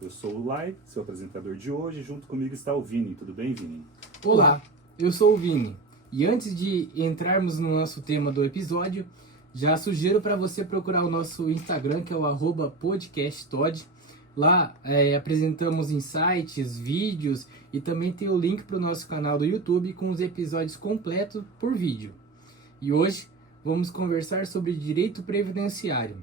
Eu sou o Lai, seu apresentador de hoje, junto comigo está o Vini. Tudo bem, Vini? Olá, eu sou o Vini. E antes de entrarmos no nosso tema do episódio, já sugiro para você procurar o nosso Instagram, que é o @podcasttod. Lá apresentamos insights, vídeos e também tem o link para o nosso canal do YouTube com os episódios completos por vídeo. E hoje vamos conversar sobre direito previdenciário,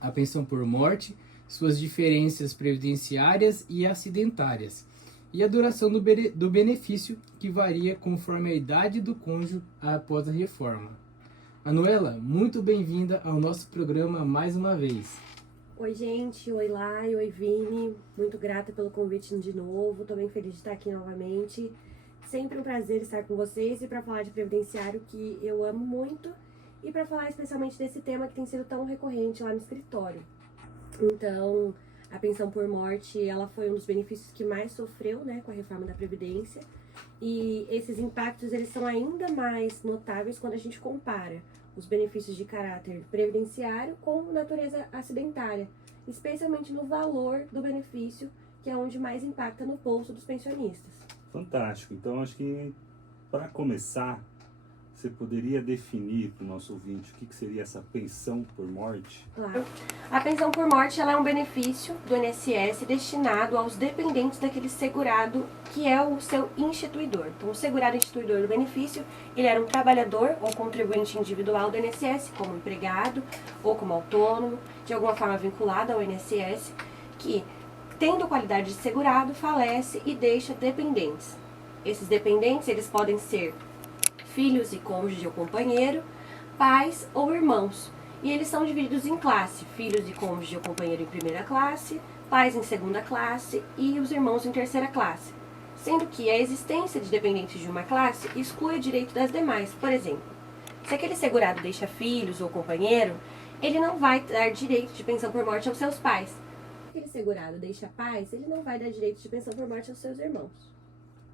a pensão por morte, suas diferenças previdenciárias e acidentárias, e a duração do benefício, que varia conforme a idade do cônjuge após a reforma. Manuela, muito bem-vinda ao nosso programa mais uma vez. Oi, gente. Oi, Lai. Oi, Vini. Muito grata pelo convite de novo. Estou bem feliz de estar aqui novamente. Sempre um prazer estar com vocês e para falar de previdenciário, que eu amo muito, e para falar especialmente desse tema que tem sido tão recorrente lá no escritório. Então, a pensão por morte, ela foi um dos benefícios que mais sofreu, né, com a reforma da Previdência. E esses impactos, eles são ainda mais notáveis quando a gente compara os benefícios de caráter previdenciário com natureza acidentária, especialmente no valor do benefício, que é onde mais impacta no bolso dos pensionistas. Fantástico. Então, acho que para começar, você poderia definir para o nosso ouvinte o que seria essa pensão por morte? Claro. A pensão por morte, ela é um benefício do INSS destinado aos dependentes daquele segurado que é o seu instituidor. Então, o segurado instituidor do benefício, ele era um trabalhador ou contribuinte individual do INSS, como empregado ou como autônomo, de alguma forma vinculado ao INSS, que, tendo qualidade de segurado, falece e deixa dependentes. Esses dependentes, eles podem ser filhos e cônjuge ou companheiro, pais ou irmãos. E eles são divididos em classe: filhos e cônjuge ou companheiro em primeira classe, pais em segunda classe e os irmãos em terceira classe. Sendo que a existência de dependentes de uma classe exclui o direito das demais. Por exemplo, se aquele segurado deixa filhos ou companheiro, ele não vai dar direito de pensão por morte aos seus pais. Se aquele segurado deixa pais, ele não vai dar direito de pensão por morte aos seus irmãos.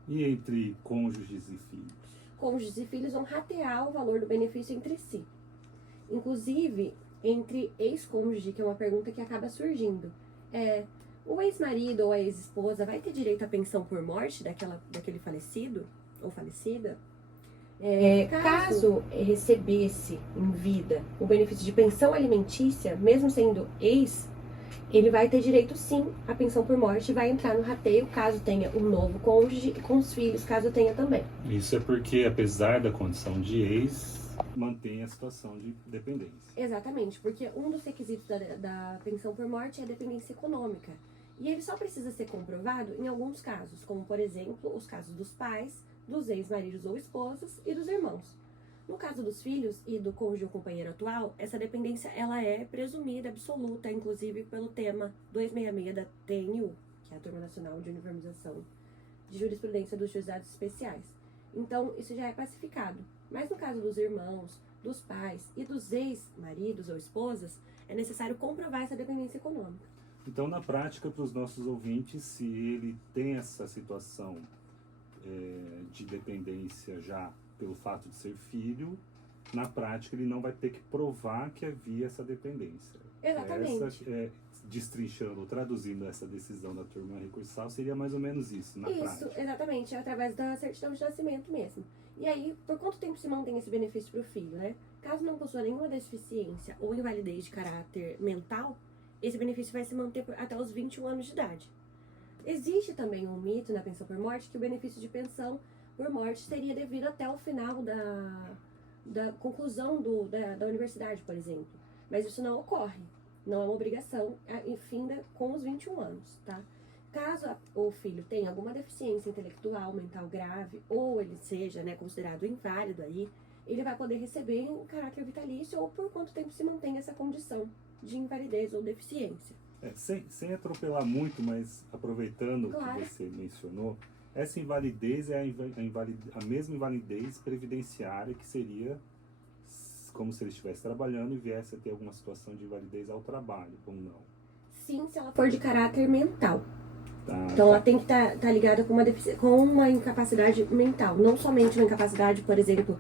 E entre cônjuges e filhos? Cônjuges e filhos vão ratear o valor do benefício entre si. Inclusive, entre ex-cônjuge, que é uma pergunta que acaba surgindo. O ex-marido ou a ex-esposa vai ter direito à pensão por morte daquele falecido ou falecida? Caso recebesse em vida o benefício de pensão alimentícia, mesmo sendo ex, ele vai ter direito sim à pensão por morte e vai entrar no rateio caso tenha um novo cônjuge e com os filhos, caso tenha também. Isso é porque, apesar da condição de ex, mantém a situação de dependência. Exatamente, porque um dos requisitos da pensão por morte é a dependência econômica. E ele só precisa ser comprovado em alguns casos, como, por exemplo, os casos dos pais, dos ex-maridos ou esposas e dos irmãos. No caso dos filhos e do cônjuge ou companheiro atual, essa dependência ela é presumida absoluta, inclusive pelo tema 266 da TNU, que é a Turma Nacional de Uniformização de Jurisprudência dos Juizados Especiais. Então, isso já é pacificado. Mas no caso dos irmãos, dos pais e dos ex-maridos ou esposas, é necessário comprovar essa dependência econômica. Então, na prática, para os nossos ouvintes, se ele tem essa situação de dependência já pelo fato de ser filho, na prática ele não vai ter que provar que havia essa dependência. Exatamente. Destrinchando, traduzindo essa decisão da turma recursal, seria mais ou menos isso, na prática. Isso, exatamente, é através da certidão de nascimento mesmo. E aí, por quanto tempo se mantém esse benefício para o filho, né? Caso não possua nenhuma deficiência ou invalidez de caráter mental, esse benefício vai se manter até os 21 anos de idade. Existe também um mito na pensão por morte que o benefício de pensão por morte seria devido até o final da conclusão da universidade, por exemplo. Mas isso não ocorre, não é uma obrigação, e finda com os 21 anos, tá? Caso o filho tenha alguma deficiência intelectual, mental grave, ou ele seja, né, considerado inválido aí, ele vai poder receber em caráter vitalício ou por quanto tempo se mantém essa condição de invalidez ou deficiência. Sem atropelar muito, mas aproveitando o que você mencionou, essa invalidez é a mesma invalidez previdenciária que seria como se ele estivesse trabalhando e viesse a ter alguma situação de invalidez ao trabalho, ou não? Sim, se ela for de caráter mental. Então ela tem que estar ligada com uma incapacidade mental, não somente uma incapacidade, por exemplo,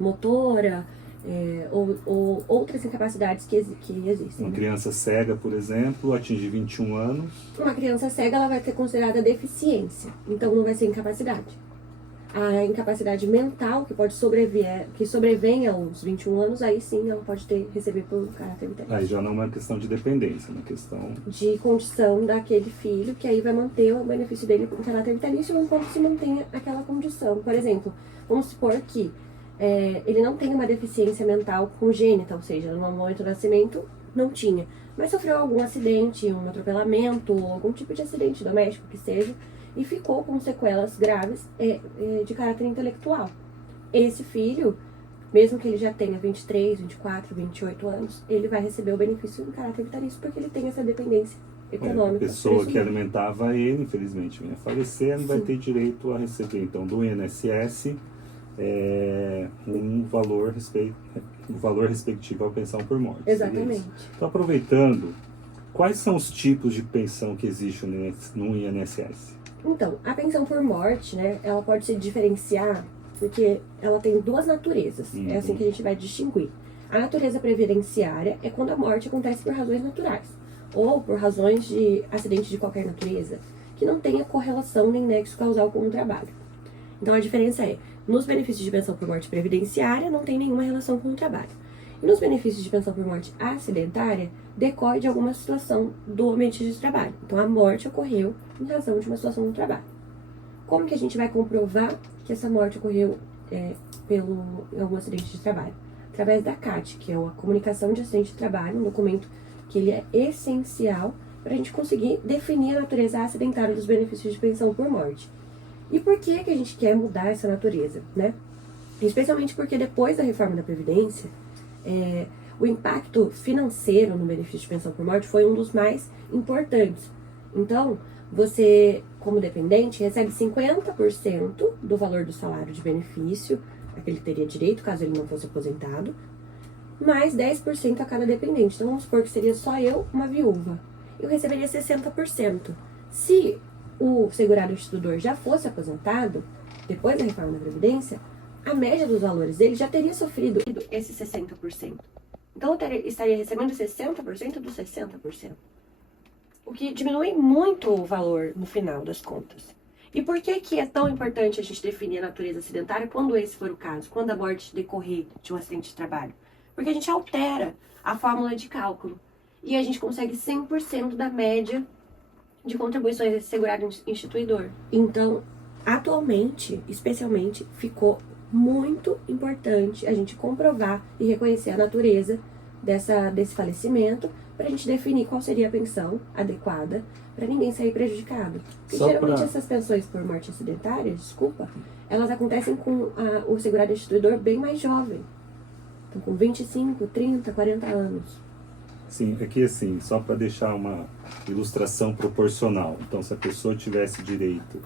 motora, ou outras incapacidades que existem. Uma Né? criança cega, por exemplo, atinge 21 anos. Uma criança cega ela vai ser considerada deficiência, então não vai ser incapacidade. A incapacidade mental que sobrevém aos 21 anos, aí sim ela pode receber por caráter vitalício. Aí já não é uma questão de dependência, é uma questão de condição daquele filho, que aí vai manter o benefício dele com caráter vitalício enquanto se mantenha aquela condição. Por exemplo, vamos supor que ele não tem uma deficiência mental congênita, ou seja, no momento do nascimento não tinha, mas sofreu algum acidente, um atropelamento, algum tipo de acidente doméstico que seja, e ficou com sequelas graves de caráter intelectual. Esse filho, mesmo que ele já tenha 23, 24, 28 anos, ele vai receber o benefício em caráter vitalício porque ele tem essa dependência econômica. A pessoa que alimentava ele, infelizmente, vinha falecer, não vai ter direito a receber, então, do INSS um valor respectivo à pensão por morte. Exatamente. Então, aproveitando, quais são os tipos de pensão que existem no INSS? Então, a pensão por morte, né, ela pode se diferenciar porque ela tem duas naturezas. É assim que a gente vai distinguir. A natureza previdenciária é quando a morte acontece por razões naturais ou por razões de acidente de qualquer natureza que não tenha correlação nem nexo causal com o trabalho. Então, a diferença é, nos benefícios de pensão por morte previdenciária não tem nenhuma relação com o trabalho. E nos benefícios de pensão por morte acidentária, decorre de alguma situação do ambiente de trabalho. Então, a morte ocorreu em razão de uma situação no trabalho. Como que a gente vai comprovar que essa morte ocorreu em algum acidente de trabalho? Através da CAT, que é a comunicação de acidente de trabalho, um documento que ele é essencial para a gente conseguir definir a natureza acidentária dos benefícios de pensão por morte. E por que a gente quer mudar essa natureza, né? Especialmente porque depois da reforma da Previdência, o impacto financeiro no benefício de pensão por morte foi um dos mais importantes. Então, você, como dependente, recebe 50% do valor do salário de benefício, a que ele teria direito caso ele não fosse aposentado, mais 10% a cada dependente. Então, vamos supor que seria só eu, uma viúva. Eu receberia 60%. Se o segurado instituidor já fosse aposentado, depois da reforma da Previdência, a média dos valores dele já teria sofrido esse 60%. Então, eu estaria recebendo 60% dos 60%. O que diminui muito o valor no final das contas. E por que é tão importante a gente definir a natureza acidentária quando esse for o caso, quando a morte decorrer de um acidente de trabalho? Porque a gente altera a fórmula de cálculo e a gente consegue 100% da média de contribuições desse segurado instituidor. Então, atualmente, especialmente, ficou muito importante a gente comprovar e reconhecer a natureza desse falecimento para a gente definir qual seria a pensão adequada para ninguém sair prejudicado. Porque geralmente essas pensões por morte acidentária, elas acontecem com o segurado instituidor bem mais jovem. Então, com 25, 30, 40 anos. Sim, aqui assim, só para deixar uma ilustração proporcional. Então, se a pessoa tivesse direito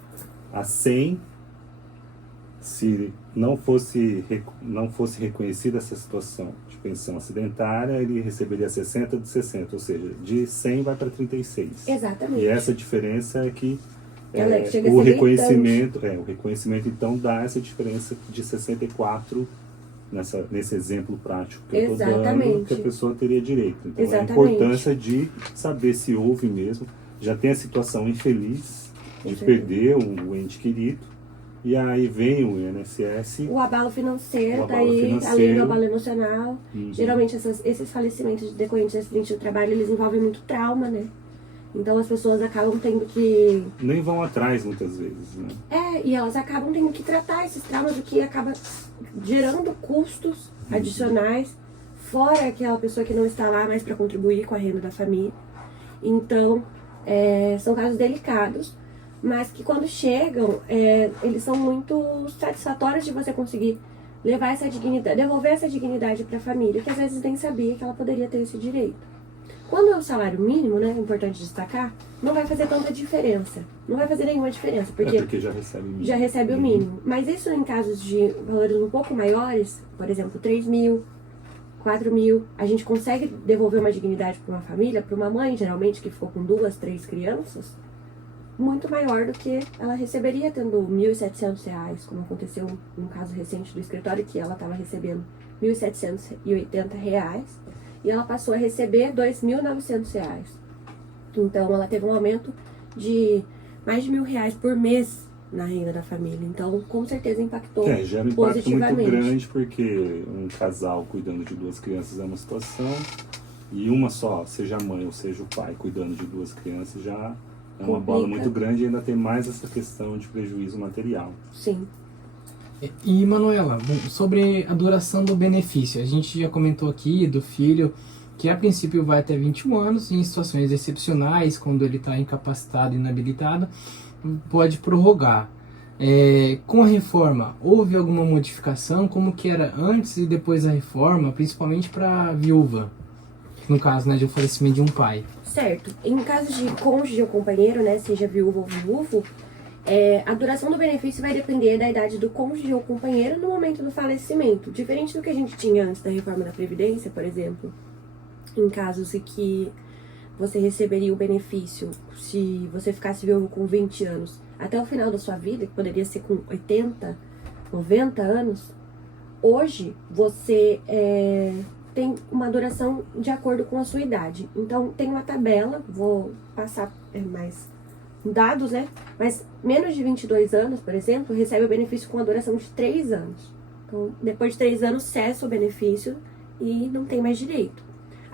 a 100, se não fosse reconhecida essa situação de pensão acidentária, ele receberia 60 de 60, ou seja, de 100 vai para 36. Exatamente. E essa diferença é que o reconhecimento então dá essa diferença de 64 nesse exemplo prático que eu estou dando, que a pessoa teria direito. Então, a importância de saber se houve mesmo. Já tem a situação infeliz de perder um ente querido, e aí vem o INSS. O abalo financeiro, além do abalo emocional. Geralmente esses falecimentos decorrentes de acidente de trabalho, eles envolvem muito trauma, né? Então as pessoas acabam tendo que... Nem vão atrás muitas vezes, né? E elas acabam tendo que tratar esses traumas, o que acaba gerando custos adicionais, fora aquela pessoa que não está lá mais para contribuir com a renda da família. Então, são casos delicados, mas que quando chegam, eles são muito satisfatórios de você conseguir levar essa dignidade, devolver essa dignidade para a família, que às vezes nem sabia que ela poderia ter esse direito. Quando é o salário mínimo, né, é importante destacar, não vai fazer tanta diferença. Não vai fazer nenhuma diferença, porque já recebe o mínimo. Mas isso em casos de valores um pouco maiores, por exemplo, 3 mil, 4 mil, a gente consegue devolver uma dignidade para uma família, para uma mãe, geralmente, que ficou com 2, 3 crianças, muito maior do que ela receberia tendo R$ 1.700, como aconteceu num caso recente do escritório, que ela estava recebendo R$ 1.780 e ela passou a receber R$ 2.900. Então, ela teve um aumento de mais de R$ 1.000 por mês na renda da família. Então, com certeza impactou Gera um impacto muito positivamente. grande, porque um casal cuidando de 2 crianças é uma situação, e uma só, seja a mãe ou seja o pai, cuidando de 2 crianças já é uma bola Complica. muito grande, e ainda tem mais essa questão de prejuízo material. Sim. E, Manuela, bom, sobre a duração do benefício, a gente já comentou aqui do filho que a princípio vai até 21 anos, em situações excepcionais, quando ele está incapacitado e inabilitado, pode prorrogar. Com a reforma, houve alguma modificação? Como que era antes e depois da reforma, principalmente para a viúva, no caso, né, de um falecimento de um pai? Certo. Em caso de cônjuge ou companheiro, né, seja viúvo ou viúvo, a duração do benefício vai depender da idade do cônjuge ou companheiro no momento do falecimento. Diferente do que a gente tinha antes da reforma da Previdência, por exemplo, em casos em que você receberia o benefício se você ficasse viúvo com 20 anos até o final da sua vida, que poderia ser com 80, 90 anos, hoje você tem uma duração de acordo com a sua idade. Então, tem uma tabela, vou passar mais dados, né? Mas menos de 22 anos, por exemplo, recebe o benefício com a duração de 3 anos. Então, depois de 3 anos, cessa o benefício e não tem mais direito.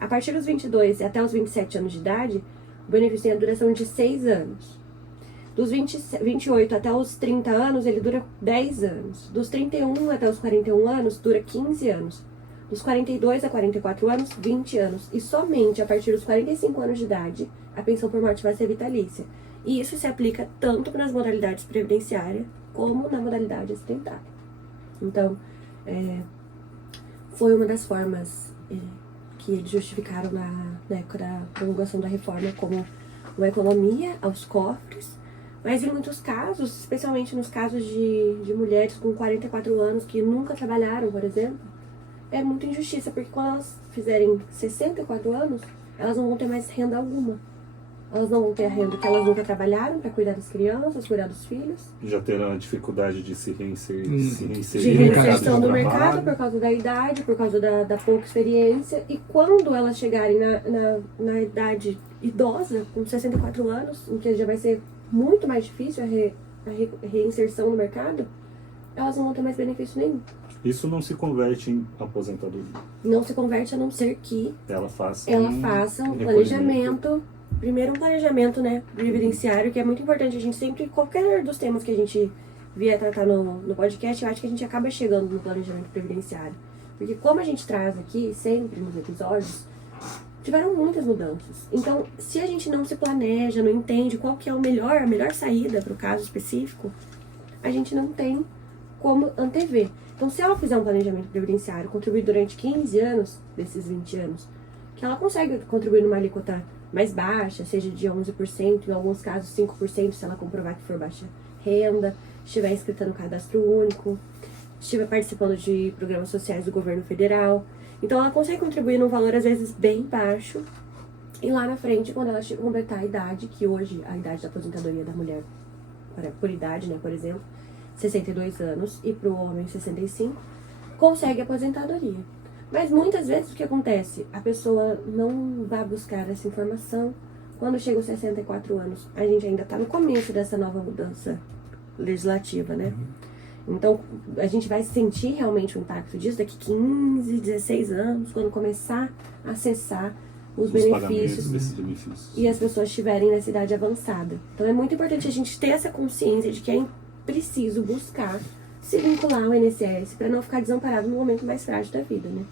A partir dos 22 e até os 27 anos de idade, o benefício tem a duração de 6 anos. Dos 28 até os 30 anos, ele dura 10 anos. Dos 31 até os 41 anos, dura 15 anos. Dos 42 a 44 anos, 20 anos. E somente a partir dos 45 anos de idade, a pensão por morte vai ser vitalícia. E isso se aplica tanto nas modalidades previdenciária como na modalidade acidentária. Então, foi uma das formas que eles justificaram na época da promulgação da reforma como uma economia aos cofres, mas em muitos casos, especialmente nos casos de mulheres com 44 anos que nunca trabalharam, por exemplo, é muita injustiça, porque quando elas fizerem 64 anos, elas não vão ter mais renda alguma. Elas não vão ter a renda que elas nunca trabalharam para cuidar das crianças, cuidar dos filhos. Já terão a dificuldade de se reinserir, De no mercado de reinserção no trabalho. mercado por causa da idade, por causa da pouca experiência. E quando elas chegarem na idade idosa, com 64 anos, em que já vai ser muito mais difícil a reinserção no mercado, elas não vão ter mais benefício nenhum. Isso não se converte em aposentadoria. Não se converte a não ser que Ela faça um planejamento. Primeiro, um planejamento, né, previdenciário, que é muito importante. A gente sempre, qualquer dos temas que a gente vier tratar no podcast, eu acho que a gente acaba chegando no planejamento previdenciário. Porque como a gente traz aqui, sempre nos episódios, tiveram muitas mudanças. Então, se a gente não se planeja, não entende qual que é a melhor saída para o caso específico, a gente não tem como antever. Então, se ela fizer um planejamento previdenciário, contribuir durante 15 anos desses 20 anos, que ela consegue contribuir numa alíquota mais baixa, seja de 11%, em alguns casos 5%, se ela comprovar que for baixa renda, estiver inscrita no cadastro único, estiver participando de programas sociais do governo federal. Então, ela consegue contribuir num valor, às vezes, bem baixo. E lá na frente, quando ela completar a idade, que hoje a idade da aposentadoria da mulher, por idade, né, por exemplo, 62 anos, e para o homem 65, consegue a aposentadoria. Mas muitas vezes o que acontece? A pessoa não vai buscar essa informação. Quando chega aos 64 anos, a gente ainda está no começo dessa nova mudança legislativa, né? Então, a gente vai sentir realmente o impacto disso daqui 15, 16 anos, quando começar a acessar os benefícios desses benefícios. e as pessoas estiverem nessa idade avançada. Então, é muito importante a gente ter essa consciência de que é preciso buscar se vincular ao INSS para não ficar desamparado no momento mais frágil da vida, né?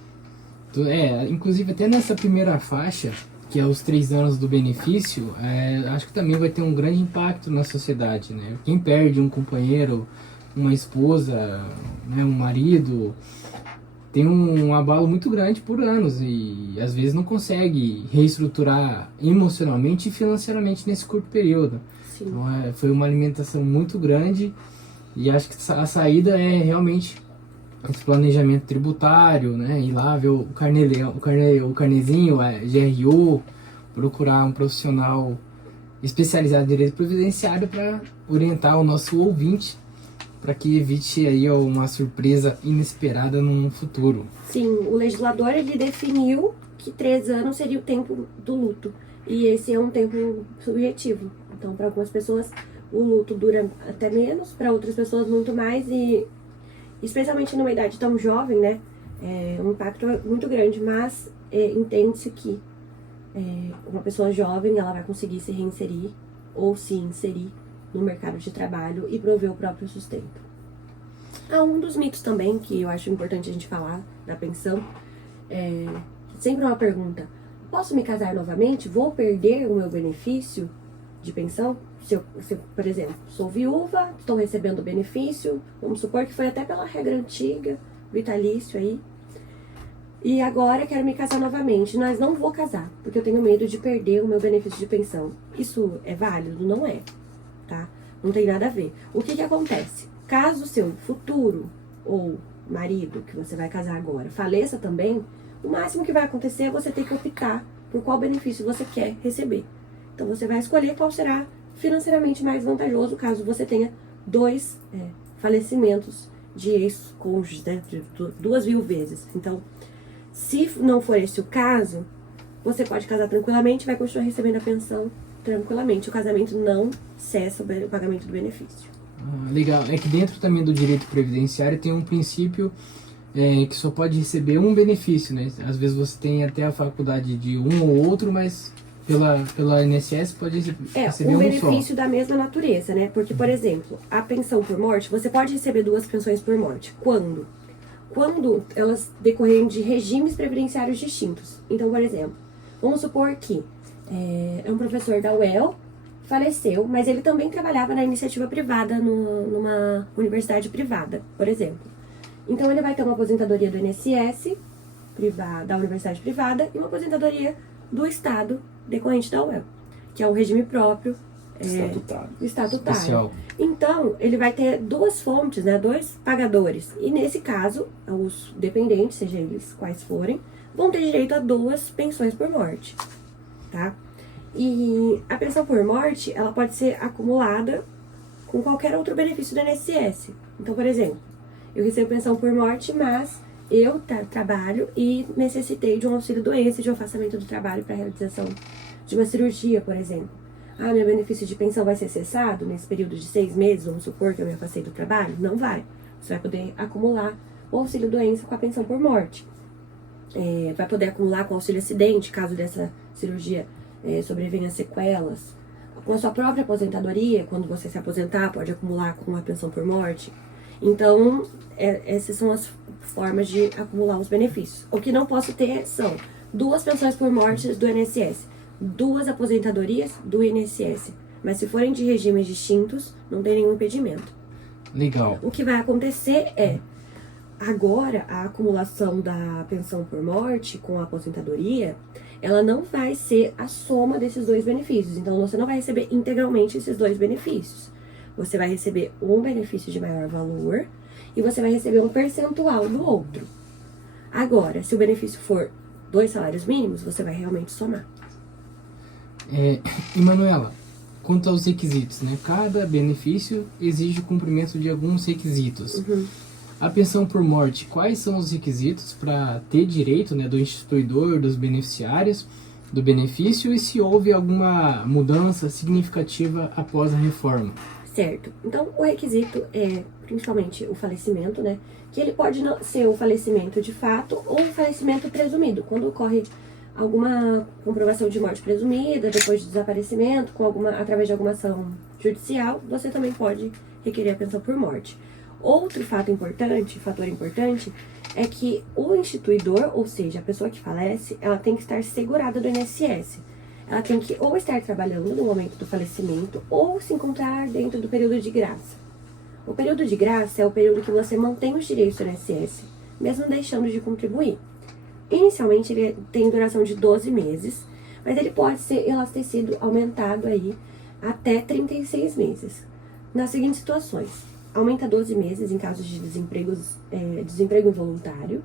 Inclusive até nessa primeira faixa, que é os 3 anos do benefício, acho que também vai ter um grande impacto na sociedade, né? Quem perde um companheiro, uma esposa, né, um marido, tem um abalo muito grande por anos e às vezes não consegue reestruturar emocionalmente e financeiramente nesse curto período. Sim. Então, foi uma alimentação muito grande e acho que a saída é realmente esse planejamento tributário, né? Ir lá ver o carnezinho, GRU, procurar um profissional especializado em direito previdenciário para orientar o nosso ouvinte para que evite aí uma surpresa inesperada no futuro. Sim, o legislador ele definiu que 3 anos seria o tempo do luto. E esse é um tempo subjetivo. Então, para algumas pessoas, o luto dura até menos, para outras pessoas muito mais. E especialmente numa idade tão jovem, né? É um impacto muito grande. Mas entende-se que uma pessoa jovem ela vai conseguir se reinserir ou se inserir no mercado de trabalho e prover o próprio sustento. Há um dos mitos também que eu acho importante a gente falar da pensão. Sempre uma pergunta: posso me casar novamente? Vou perder o meu benefício de pensão? Se eu, por exemplo, sou viúva, estou recebendo benefício, vamos supor que foi até pela regra antiga, vitalício aí, e agora quero me casar novamente, mas não vou casar, porque eu tenho medo de perder o meu benefício de pensão. Isso é válido? Não é, tá? Não tem nada a ver. O que acontece? Caso o seu futuro ou marido, que você vai casar agora, faleça também, o máximo que vai acontecer é você ter que optar por qual benefício você quer receber. Então você vai escolher qual será financeiramente mais vantajoso caso você tenha 2 falecimentos de ex-cônjuges, né, de 2 viúvezes. Então, se não for esse o caso, você pode casar tranquilamente, vai continuar recebendo a pensão tranquilamente. O casamento não cessa o pagamento do benefício. Legal. É que dentro também do direito previdenciário tem um princípio que só pode receber um benefício, né? Às vezes você tem até a faculdade de um ou outro, mas pela INSS pode receber um só. benefício da mesma natureza, né? Porque, por exemplo, a pensão por morte, você pode receber 2 pensões por morte. Quando? Quando elas decorrerem de regimes previdenciários distintos. Então, por exemplo, vamos supor que um professor da UEL faleceu, mas ele também trabalhava na iniciativa privada, numa universidade privada, por exemplo. Então, ele vai ter uma aposentadoria do INSS, da universidade privada, e uma aposentadoria do Estado, decorrente da UEL, que é um regime próprio estatutário. Especial. Então, ele vai ter 2 fontes, né, 2 pagadores. E nesse caso, os dependentes, seja eles quais forem, vão ter direito a 2 pensões por morte, tá? E a pensão por morte, ela pode ser acumulada com qualquer outro benefício do INSS. Então, por exemplo, eu recebo pensão por morte, mas eu trabalho e necessitei de um auxílio-doença, de um afastamento do trabalho para a realização de uma cirurgia, por exemplo. Meu benefício de pensão vai ser cessado nesse período de 6 meses, vamos supor que eu me afastei do trabalho? Não vai. Você vai poder acumular o auxílio-doença com a pensão por morte. Vai poder acumular com o auxílio-acidente, caso dessa cirurgia sobrevenha sequelas. Com a sua própria aposentadoria, quando você se aposentar, pode acumular com a pensão por morte. Então, essas são as formas de acumular os benefícios. O que não posso ter são 2 pensões por morte do INSS, 2 aposentadorias do INSS. Mas se forem de regimes distintos, não tem nenhum impedimento. Legal. O que vai acontecer agora, a acumulação da pensão por morte com a aposentadoria, ela não vai ser a soma desses 2 benefícios. Então, você não vai receber integralmente esses 2 benefícios. Você vai receber um benefício de maior valor e você vai receber um percentual do outro. Agora, se o benefício for 2 salários mínimos, você vai realmente somar. E Manuela, quanto aos requisitos, né? Cada benefício exige o cumprimento de alguns requisitos. Uhum. A pensão por morte, quais são os requisitos para ter direito, né, do instituidor, dos beneficiários do benefício e se houve alguma mudança significativa após a reforma? Certo. Então, o requisito é principalmente o falecimento, né? Que ele pode não ser o falecimento de fato ou o falecimento presumido. Quando ocorre alguma comprovação de morte presumida, depois de desaparecimento, através de alguma ação judicial, você também pode requerer a pensão por morte. Outro fator importante, é que o instituidor, ou seja, a pessoa que falece, ela tem que estar segurada do INSS. Ela tem que ou estar trabalhando no momento do falecimento ou se encontrar dentro do período de graça. O período de graça é o período que você mantém os direitos do INSS, mesmo deixando de contribuir. Inicialmente, ele tem duração de 12 meses, mas ele pode ser elastecido, aumentado aí até 36 meses. Nas seguintes situações: aumenta 12 meses em casos de desemprego involuntário,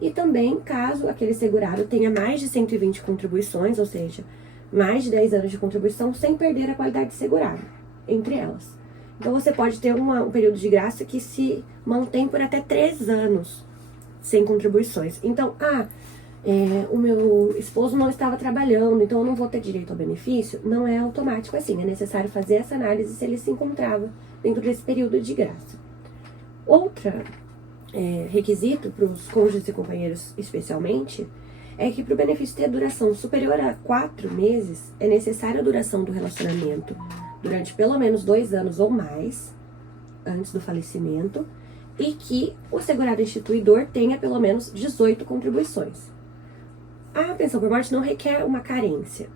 e também caso aquele segurado tenha mais de 120 contribuições, ou seja, mais de 10 anos de contribuição sem perder a qualidade de segurado, entre elas. Então você pode ter um período de graça que se mantém por até 3 anos sem contribuições. Então, o meu esposo não estava trabalhando, então eu não vou ter direito ao benefício. Não é automático assim, é necessário fazer essa análise se ele se encontrava dentro desse período de graça. Outra requisito para os cônjuges e companheiros especialmente, é que para o benefício ter duração superior a 4 meses, é necessária a duração do relacionamento durante pelo menos 2 anos ou mais, antes do falecimento, e que o segurado instituidor tenha pelo menos 18 contribuições. A pensão por morte não requer uma carência,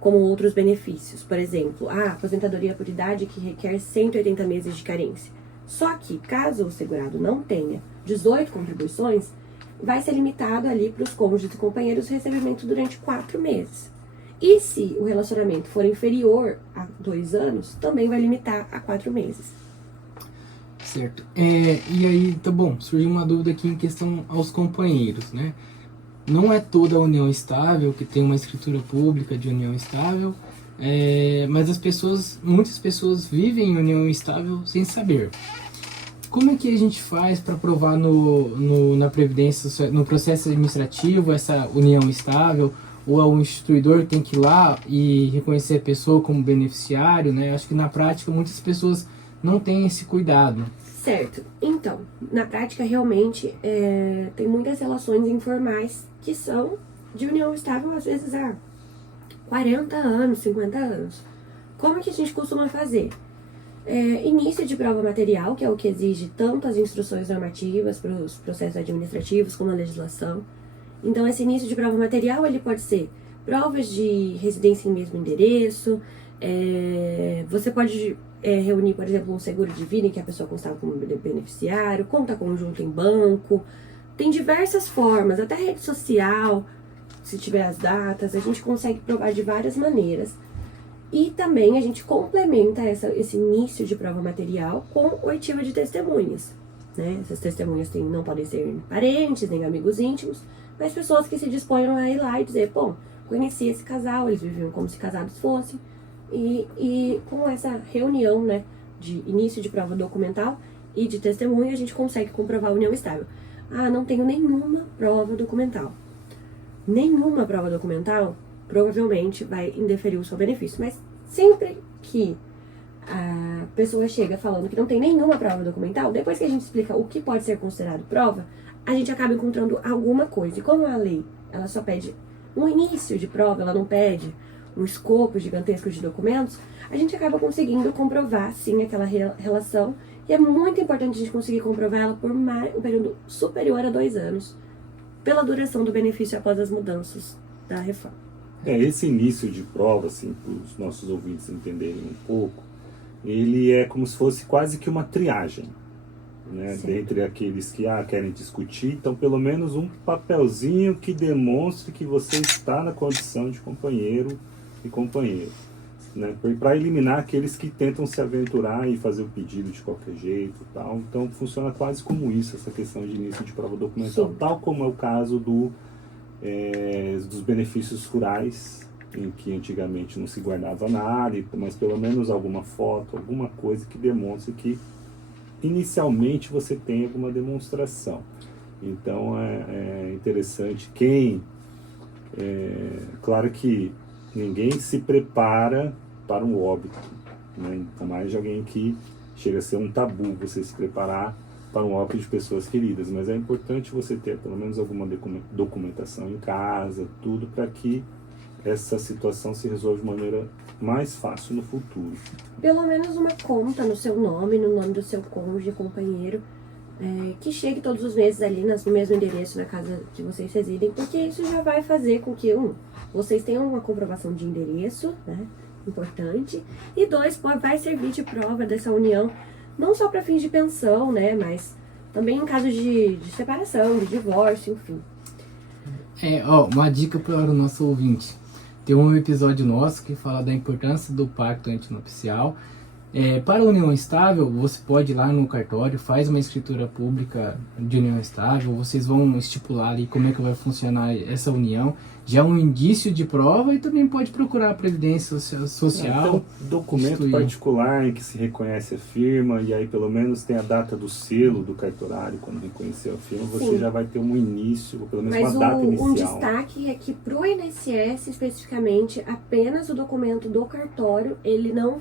como outros benefícios. Por exemplo, a aposentadoria por idade, que requer 180 meses de carência. Só que, caso o segurado não tenha 18 contribuições, vai ser limitado ali para os cônjuges e companheiros o recebimento durante 4 meses. E se o relacionamento for inferior a 2 anos, também vai limitar a 4 meses. Certo. E aí, tá bom, surgiu uma dúvida aqui em questão aos companheiros, né? Não é toda a união estável que tem uma escritura pública de união estável, mas muitas pessoas vivem em união estável sem saber. Como é que a gente faz para provar na Previdência, no processo administrativo, essa união estável? Ou o instituidor tem que ir lá e reconhecer a pessoa como beneficiário, né? Acho que na prática muitas pessoas não têm esse cuidado. Certo. Então, na prática realmente tem muitas relações informais que são de união estável às vezes há 40 anos, 50 anos. Como é que a gente costuma fazer? Início de prova material, que é o que exige tanto as instruções normativas para os processos administrativos como a legislação. Então, esse início de prova material, ele pode ser provas de residência em mesmo endereço, você pode reunir, por exemplo, um seguro de vida em que a pessoa constava como beneficiário, conta conjunta em banco, tem diversas formas, até rede social, se tiver as datas, a gente consegue provar de várias maneiras. E também a gente complementa esse início de prova material com oitiva de testemunhas, né? Essas testemunhas não podem ser parentes, nem amigos íntimos, mas pessoas que se disponham a ir lá e dizer, bom, conheci esse casal, eles viviam como se casados fossem, e com essa reunião, né, de início de prova documental e de testemunha, a gente consegue comprovar a união estável. Não tenho nenhuma prova documental. Nenhuma prova documental provavelmente vai indeferir o seu benefício, mas sempre que a pessoa chega falando que não tem nenhuma prova documental, depois que a gente explica o que pode ser considerado prova, a gente acaba encontrando alguma coisa. E como a lei, ela só pede um início de prova, ela não pede um escopo gigantesco de documentos, a gente acaba conseguindo comprovar, sim, aquela relação. E é muito importante a gente conseguir comprovar ela por um período superior a 2 anos, pela duração do benefício após as mudanças da reforma. Esse início de prova, assim, para os nossos ouvintes entenderem um pouco, ele é como se fosse quase que uma triagem, né? Dentre aqueles que querem discutir, então pelo menos um papelzinho que demonstre que você está na condição de companheiro e companheira, né? Para eliminar aqueles que tentam se aventurar e fazer o pedido de qualquer jeito e tal. Então funciona quase como isso, essa questão de início de prova documental, sim, tal como é o caso dos benefícios rurais, em que antigamente não se guardava nada, mas pelo menos alguma foto, alguma coisa que demonstre que inicialmente você tem alguma demonstração. Então é interessante claro que ninguém se prepara para um óbito, né? Então mais de alguém que chega a ser um tabu você se preparar para um óbito de pessoas queridas, mas é importante você ter pelo menos alguma documentação em casa, tudo, para que essa situação se resolva de maneira mais fácil no futuro. Pelo menos uma conta no seu nome, no nome do seu cônjuge, companheiro, que chegue todos os meses ali no mesmo endereço na casa que vocês residem, porque isso já vai fazer com que, vocês tenham uma comprovação de endereço, né, importante, e 2, vai servir de prova dessa união, não só para fins de pensão, né, mas também em caso de separação, de divórcio, enfim. Uma dica para o nosso ouvinte. Tem um episódio nosso que fala da importância do pacto antinupcial Para a união estável, você pode ir lá no cartório, faz uma escritura pública de união estável, vocês vão estipular ali como é que vai funcionar essa união, já é um indício de prova, e também pode procurar a Previdência Social. Então, documento instituir. particular em que se reconhece a firma, e aí pelo menos tem a data do selo do cartorário, quando reconheceu a firma, você Sim. já vai ter um início, ou pelo menos Mas uma data inicial. um destaque é que para o INSS, especificamente, apenas o documento do cartório, ele não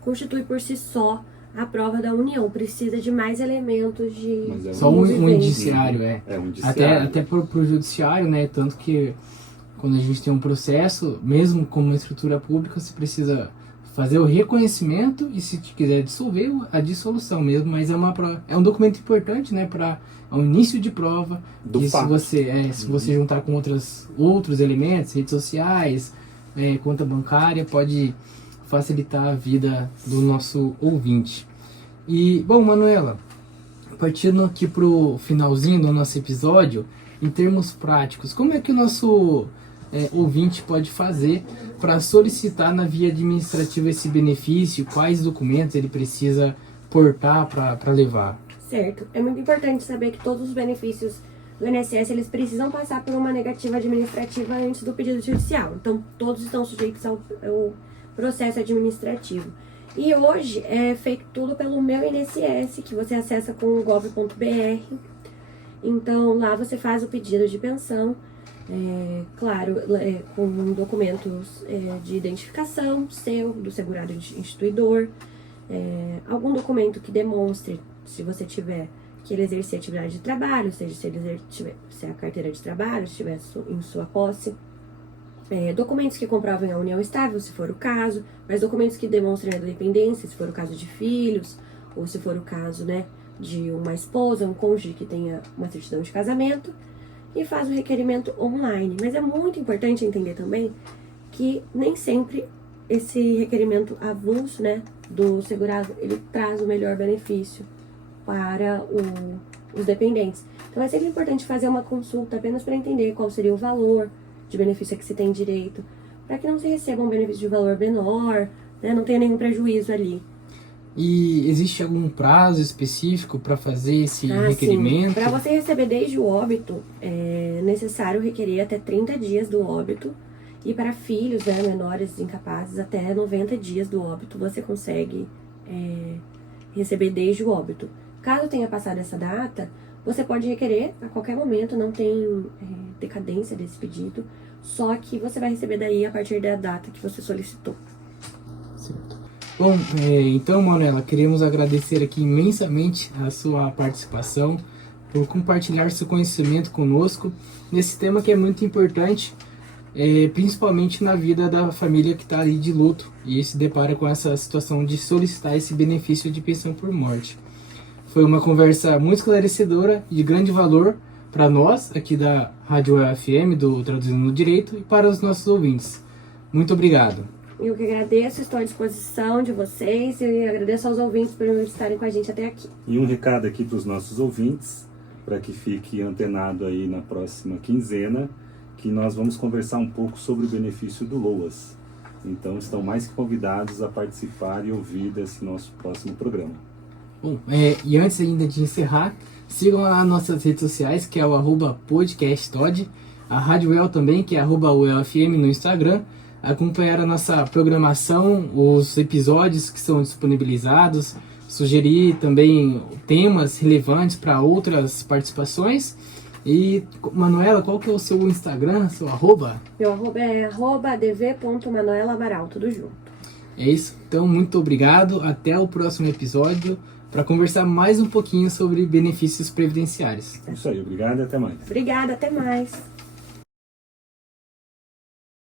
constitui por si só a prova da união. Precisa de mais elementos de Mas é Só um convivência. indiciário, É um indiciário. Até pro judiciário, né? Tanto que quando a gente tem um processo, mesmo como uma escritura pública, você precisa fazer o reconhecimento e, se quiser dissolver, a dissolução mesmo. Mas é um documento importante, né? Para o início de prova. Do E fato. se você juntar com outros elementos, redes sociais, conta bancária, pode facilitar a vida do nosso ouvinte. E, bom, Manuela, partindo aqui pro finalzinho do nosso episódio, em termos práticos, como é que o nosso ouvinte pode fazer para solicitar na via administrativa esse benefício? Quais documentos ele precisa portar para levar? Certo. É muito importante saber que todos os benefícios do INSS, eles precisam passar por uma negativa administrativa antes do pedido judicial. Então, todos estão sujeitos ao processo administrativo. E hoje é feito tudo pelo Meu INSS, que você acessa com o gov.br. Então, lá você faz o pedido de pensão, claro, com documentos de identificação seu, do segurado instituidor, algum documento que demonstre, se você tiver, que ele exercer atividade de trabalho, seja se a carteira de trabalho estiver em sua posse. Documentos que comprovem a união estável, se for o caso, mas documentos que demonstrem a dependência, se for o caso de filhos, ou se for o caso, né, de uma esposa, um cônjuge que tenha uma certidão de casamento, e faz o requerimento online. Mas é muito importante entender também que nem sempre esse requerimento avulso, né, do segurado, ele traz o melhor benefício para os dependentes. Então é sempre importante fazer uma consulta apenas para entender qual seria o valor de benefício a que se tem direito, para que não se receba um benefício de valor menor, né, não tenha nenhum prejuízo ali. E existe algum prazo específico para fazer esse requerimento? Para você receber desde o óbito, é necessário requerer até 30 dias do óbito, e para filhos, né, menores incapazes, até 90 dias do óbito você consegue receber desde o óbito. Caso tenha passado essa data, você pode requerer a qualquer momento, não tem decadência desse pedido, só que você vai receber daí a partir da data que você solicitou. Certo. Bom, então, Manuela, queremos agradecer aqui imensamente a sua participação, por compartilhar seu conhecimento conosco nesse tema que é muito importante, principalmente na vida da família que está ali de luto e se depara com essa situação de solicitar esse benefício de pensão por morte. Foi uma conversa muito esclarecedora e de grande valor para nós, aqui da Rádio UFM, do Traduzindo no Direito, e para os nossos ouvintes. Muito obrigado. Eu que agradeço, estou à disposição de vocês e agradeço aos ouvintes por estarem com a gente até aqui. E um recado aqui para os nossos ouvintes, para que fique antenado aí na próxima quinzena, que nós vamos conversar um pouco sobre o benefício do LOAS. Então estão mais que convidados a participar e ouvir desse nosso próximo programa. Bom, e antes ainda de encerrar, sigam lá nossas redes sociais, que é o @podcasttod, a Rádio UEL também, que é @UELFM no Instagram, acompanhar a nossa programação, os episódios que são disponibilizados, sugerir também temas relevantes para outras participações. E, Manuela, qual que é o seu Instagram, seu arroba? Meu arroba é @adv.manuelaamaral, tudo junto. É isso, então muito obrigado, até o próximo episódio, para conversar mais um pouquinho sobre benefícios previdenciários. Isso aí, obrigado e até mais. Obrigada, até mais.